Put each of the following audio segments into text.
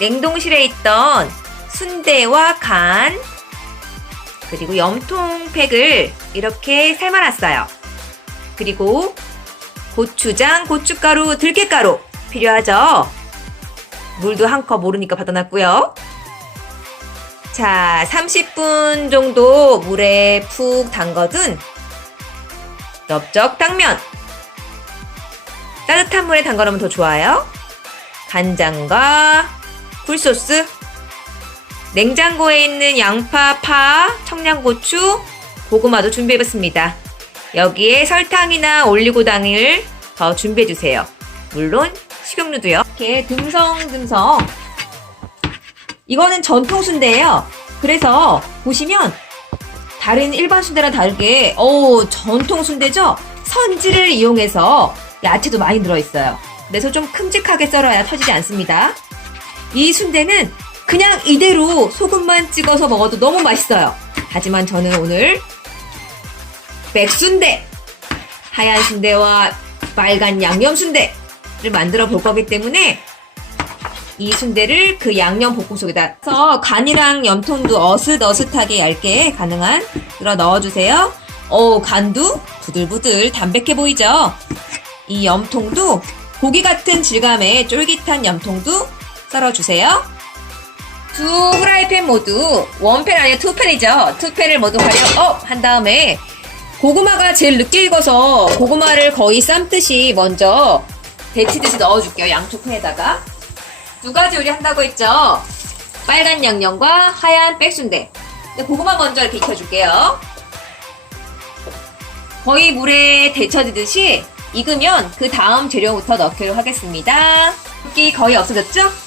냉동실에 있던 순대와 간, 그리고 염통팩을 이렇게 삶아놨어요. 그리고 고추장, 고춧가루, 들깨가루 필요하죠? 물도 한 컵 모르니까 받아놨고요. 자, 30분 정도 물에 푹 담궈둔 넓적 당면. 따뜻한 물에 담가 놓으면 더 좋아요. 간장과 굴소스, 냉장고에 있는 양파, 파, 청양고추, 고구마도 준비해봤습니다. 여기에 설탕이나 올리고당을 더 준비해주세요. 물론 식용유도요. 이렇게 듬성듬성. 이거는 전통 순대예요. 그래서 보시면 다른 일반 순대랑 다르게 오 전통 순대죠. 선지를 이용해서 야채도 많이 들어있어요. 그래서 좀 큼직하게 썰어야 터지지 않습니다. 이 순대는 그냥 이대로 소금만 찍어서 먹어도 너무 맛있어요. 하지만 저는 오늘 백순대, 하얀 순대와 빨간 양념 순대를 만들어 볼 거기 때문에 이 순대를 그 양념 볶음 속에다 서 간이랑 염통도 어슷어슷하게 얇게 가능한 들어 넣어주세요. 오 간도 부들부들 담백해 보이죠? 이 염통도 고기 같은 질감의 쫄깃한 염통도 썰어주세요. 두 후라이팬 모두 원팬 아니라 투팬이죠. 투팬을 모두 가려 어! 한 다음에 고구마가 제일 늦게 익어서 고구마를 거의 삶듯이 먼저 데치듯이 넣어줄게요. 양쪽 팬에다가 두 가지 요리 한다고 했죠. 빨간 양념과 하얀 백순대. 고구마 먼저 이렇게 익혀줄게요. 거의 물에 데쳐지듯이 익으면 그 다음 재료부터 넣기로 하겠습니다. 물기 거의 없어졌죠?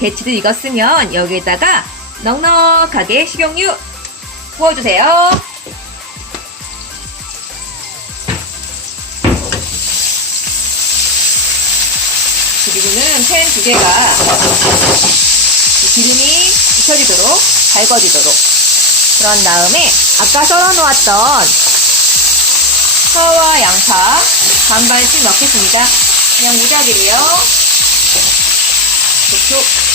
데치듯 익었으면 여기에다가 넉넉하게 식용유 부어주세요. 그리고는 팬 두 개가 이 기름이 익혀지도록 달궈지도록 그런 다음에 아까 썰어 놓았던 파와 양파 반반씩 넣겠습니다. 그냥 무작위로요. 고추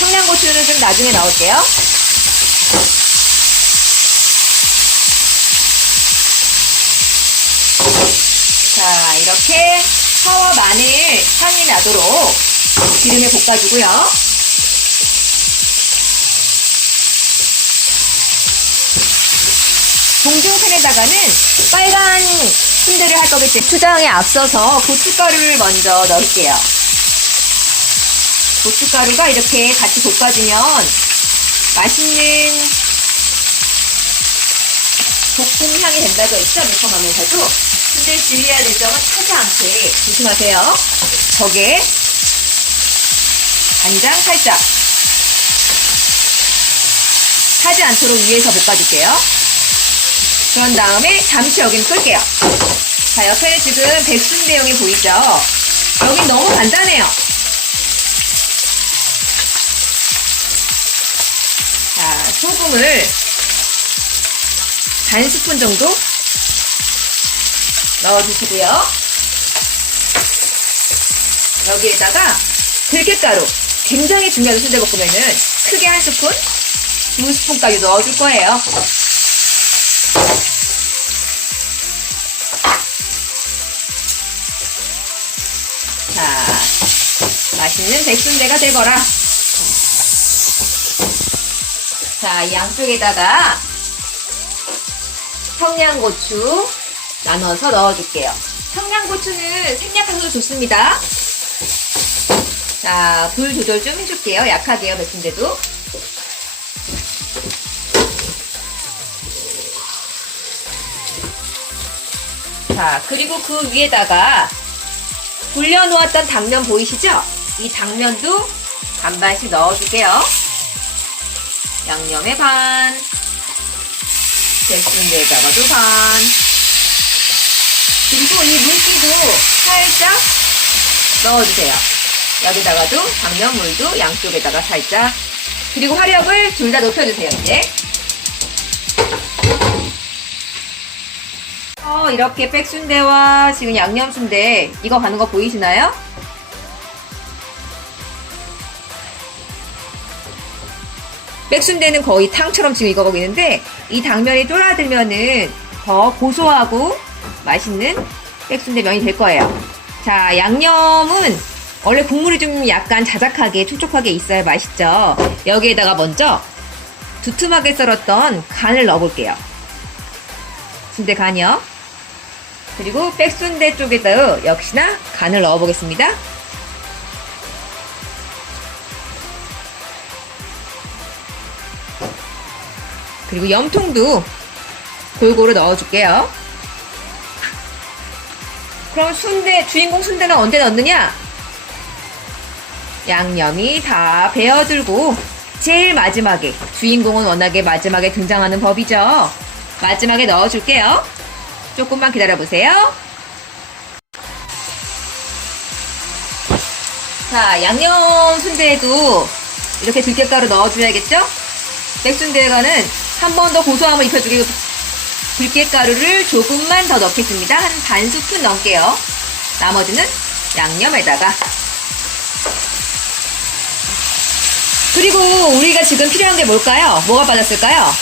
청양고추는 좀 나중에 넣을게요. 자, 이렇게 파와 마늘 향이 나도록 기름에 볶아주고요. 동중팬에다가는 빨간 순대를 할 거기 때문에 초장에 앞서서 고춧가루를 먼저 넣을게요. 고춧가루가 이렇게 같이 볶아주면 맛있는 볶음 향이 된다고 했죠? 매콤하면서도. 근데 주의해야 될 점은 타지 않게 조심하세요. 저게 간장 살짝 타지 않도록 위에서 볶아줄게요. 그런 다음에 잠시 여기는 끌게요. 자, 옆에 지금 백순 내용이 보이죠? 여긴 너무 간단해요. 자, 소금을 반 스푼 정도 넣어주시고요. 여기에다가 들깨가루, 굉장히 중요한 순대볶음에는 크게 한 스푼, 두 스푼까지 넣어줄 거예요. 자, 맛있는 백순대가 되거라. 자, 이 양쪽에다가 청양고추 나눠서 넣어줄게요. 청양고추는 생략하셔도 좋습니다. 자, 불 조절 좀 해줄게요. 약하게요, 백순대도. 자, 그리고 그 위에다가 불려놓았던 당면 보이시죠? 이 당면도 반반씩 넣어줄게요. 양념에 반, 백순대에다가도 반. 그리고 이 물기도 살짝 넣어주세요. 여기다가도 당면물도 양쪽에다가 살짝. 그리고 화력을 둘 다 높여주세요, 이제. 어, 이렇게 백순대와 지금 양념순대 이거 가는 거 보이시나요? 백순대는 거의 탕처럼 지금 익어가고 있는데 이 당면이 쫄아들면은 더 고소하고 맛있는 백순대 면이 될 거예요. 자, 양념은 원래 국물이 좀 약간 자작하게 촉촉하게 있어야 맛있죠. 여기에다가 먼저 두툼하게 썰었던 간을 넣어볼게요. 순대 간이요. 그리고 백순대 쪽에도 역시나 간을 넣어보겠습니다. 그리고 염통도 골고루 넣어줄게요. 그럼 순대, 주인공 순대는 언제 넣느냐? 양념이 다 배어들고 제일 마지막에 주인공은 워낙에 마지막에 등장하는 법이죠. 마지막에 넣어줄게요. 조금만 기다려보세요. 자, 양념 순대에도 이렇게 들깨가루 넣어줘야겠죠? 백순대에는 한 번 더 고소함을 입혀주기 위해 들깨가루를 조금만 더 넣겠습니다. 한 반 스푼 넣을게요. 나머지는 양념에다가. 그리고 우리가 지금 필요한 게 뭘까요? 뭐가 빠졌을까요?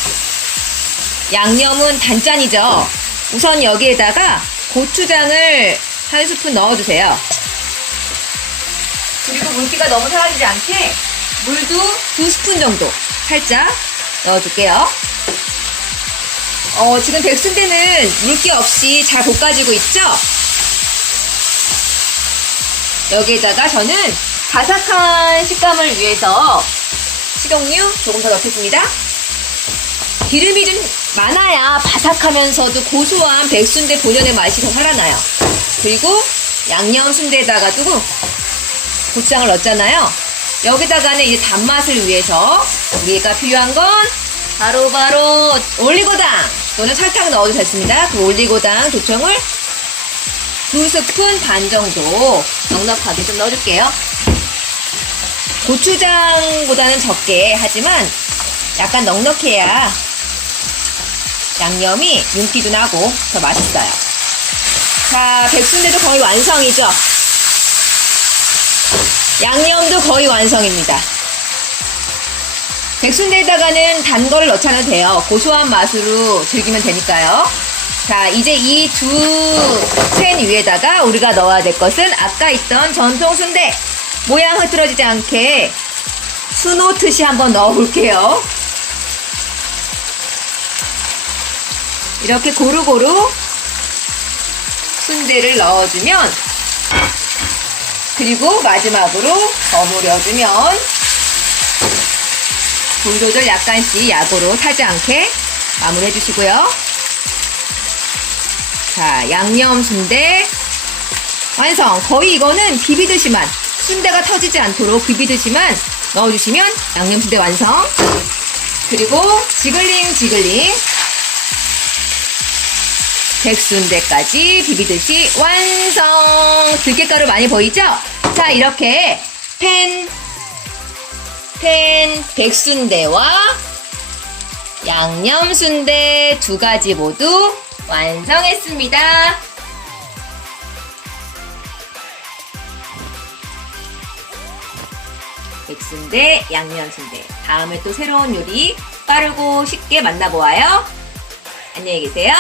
양념은 단짠이죠. 우선 여기에다가 고추장을 한 스푼 넣어주세요. 그리고 물기가 너무 사라지지 않게 물도 두 스푼 정도 살짝 넣어줄게요. 어, 지금 백순대는 물기 없이 잘 볶아지고 있죠? 여기에다가 저는 바삭한 식감을 위해서 식용유 조금 더 넣겠습니다. 기름이 좀 많아야 바삭하면서도 고소한 백순대 본연의 맛이 더 살아나요. 그리고 양념 순대에다가도 고추장을 넣었잖아요. 여기다가는 이제 단맛을 위해서 우리가 필요한 건 바로바로 올리고당 또는 설탕 넣어도 됐습니다. 그 올리고당 조청을 두 스푼 반 정도 넉넉하게 좀 넣어줄게요. 고추장보다는 적게 하지만 약간 넉넉해야 양념이 윤기도 나고 더 맛있어요. 자, 백순대도 거의 완성이죠? 양념도 거의 완성입니다. 백순대에다가는 단 거를 넣지 않아도 돼요. 고소한 맛으로 즐기면 되니까요. 자, 이제 이 두 팬 위에다가 우리가 넣어야 될 것은 아까 있던 전통 순대 모양 흐트러지지 않게 수놓듯이 한번 넣어볼게요. 이렇게 고루고루 순대를 넣어주면 그리고 마지막으로 버무려주면 불 조절 약간씩 약으로 타지 않게 마무리해 주시고요. 자, 양념 순대 완성. 거의 이거는 비비듯이만 순대가 터지지 않도록 비비듯이만 넣어주시면 양념 순대 완성. 그리고 지글링 지글링 백순대까지 비비듯이 완성! 들깨가루 많이 보이죠? 자, 이렇게 팬, 팬 백순대와 양념순대 두 가지 모두 완성했습니다. 백순대, 양념순대. 다음에 또 새로운 요리 빠르고 쉽게 만나보아요. 안녕히 계세요.